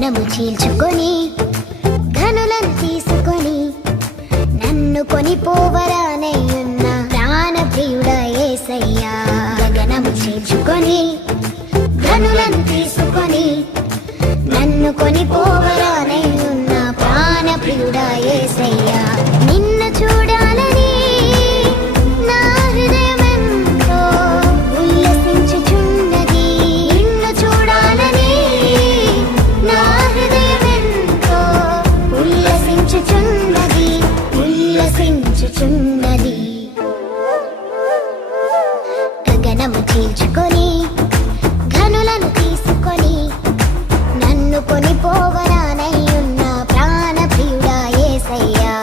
గగనము చీల్చుకొని ధనులను తీసుకొని నన్ను కొనిపోవరానయ్యున్న ప్రాణప్రియుడా యేసయ్యా. గగనము చీల్చుకొని ధనులను తీసుకొని నన్ను కొనిపోవరానయ్యున్న ప్రాణప్రియుడా యేసయ్యా. నిన్ను చూడాలని నా హృదయమెంతో ఉల్లసించుచున్నది. నిన్ను చూడాలని నా హృదయమెంతో ఉల్లసించుచున్నది. గగనము చీల్చుకొని ఘనులను తీసుకొని నన్ను కొనిపోవరానయ్యున్న ప్రాణప్రియుడా యేసయ్యా.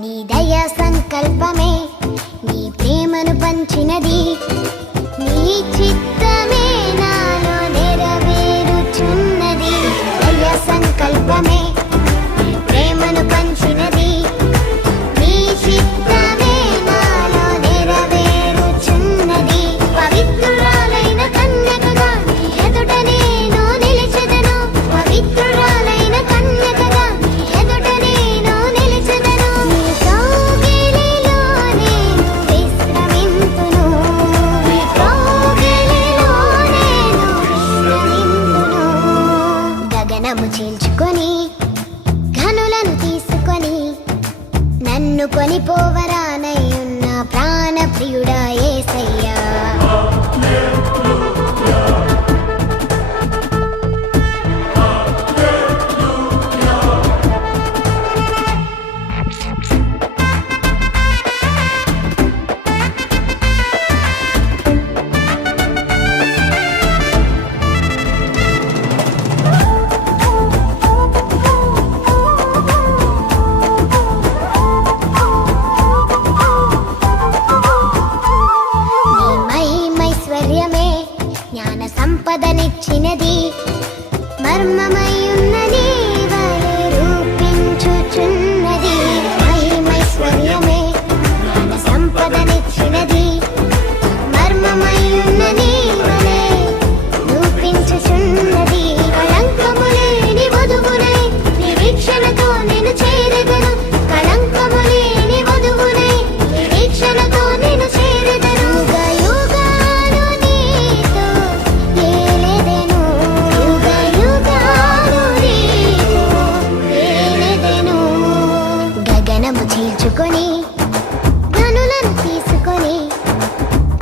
నీ దయా సంకల్పమే నీ ప్రేమను పంచినది. నీ చిత్తమే నాలో నెరవేరుచున్నది. దయా సంకల్పమే నీ ప్రేమను పంచినది. నీ చిత్తమే నాలో నెరవేరుచున్నది. పవిత్రురాలైన కన్యకగా నీ ఎదుట నేను నిలిచెదను. పవిత్రురాలైన కన్యకగా నీ ఎదుట నేను నిలిచెదను. నీ కౌగిలిలో నేను విశ్రమింతును. నీ కౌగిలిలో నేను విశ్రమింతును. గగనము చీల్చుకొని ఘనులను తీసుకొని నన్ను కొనిపోవరానయ్యున్న ప్రాణప్రియుడా యేసయ్యా. నీ మహిమైశ్వర్యమే జ్ఞాన సంపదనిచ్చినది. మర్మమయ్యున్న నీ వలె రూపించుచున్నది. మహిమైశ్వర్యమే జ్ఞాన సంపదనిచ్చినది. మర్మమయ్యున్న నీ వలె రూపించుచున్నది. కళంకము లేని వధువునై నిరీక్షణతో నేను చేరెదను. కళంకము లేని వధువునై నిరీక్షణతో నేను చేరెదను. యుగయుగాలు నీతో ఏలెదను. యుగయుగాలు నీతో ఏలెదను. గగనము చీల్చుకొని ధనులను తీసుకొని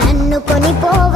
నన్ను కొనిపోవ